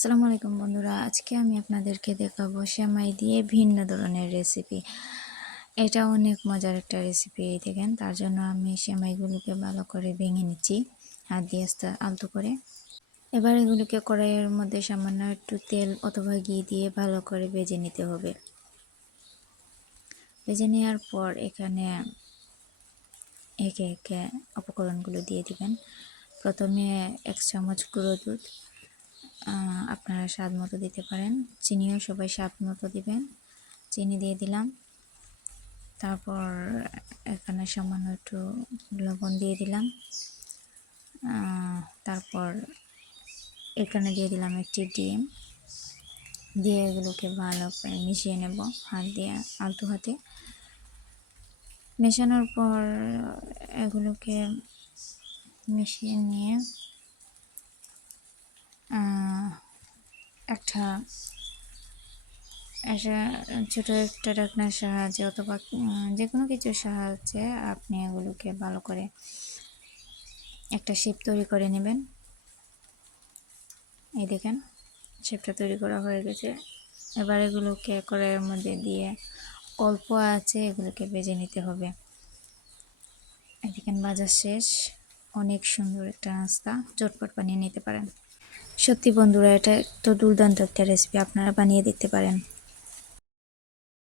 আসসালামু আলাইকুম বন্ধুরা, আজকে আমি আপনাদেরকে দেখাবো সেমাই দিয়ে ভিন্ন ধরনের রেসিপি। এটা অনেক মজার একটা রেসিপি। দেখেন, তার জন্য আমি সেমাইগুলোকে ভালো করে ভেঙে নিচ্ছি হাত দিয়ে আলতো করে। এবার এগুলোকে কড়াইয়ের মধ্যে সামান্য একটু তেল অথবা ঘি দিয়ে ভালো করে ভেজে নিতে হবে। ভেজে নেওয়ার পর এখানে একে একে উপকরণগুলো দিয়ে দিবেন। প্রথমে 1 চামচ গুঁড়ো দুধ, আপনারা স্বাদ মতো দিতে পারেন। চিনিও সবাই স্বাদ মতো দিবেন। চিনি দিয়ে দিলাম। তারপর এখানে সামান্য একটু লবণ দিয়ে দিলাম। তারপর এখানে দিয়ে দিলাম একটি ডিম। দিয়ে এগুলোকে ভালো করে মিশিয়ে নেব হাত দিয়ে, আলতো হাতে। মেশানোর পর এগুলোকে মিশিয়ে নিয়ে একটা ছোটো একটা ঢাকনার সাহায্যে অথবা যে কোনো কিছুর সাহায্যে আপনি এগুলোকে ভালো করে একটা শেপ তৈরি করে নেবেন। এই দেখেন, শেপটা তৈরি করা হয়ে গেছে। এবার এগুলোকে কড়াইয়ের মধ্যে দিয়ে অল্প আছে এগুলোকে ভেজে নিতে হবে। এই দেখেন, ভাজা শেষ। অনেক সুন্দর একটা নাস্তা, চটপট বানিয়ে নিতে পারেন। সত্যি বন্ধুরা, এটা তো দুর্দান্ত একটা রেসিপি, আপনারা বানিয়ে দেখতে পারেন।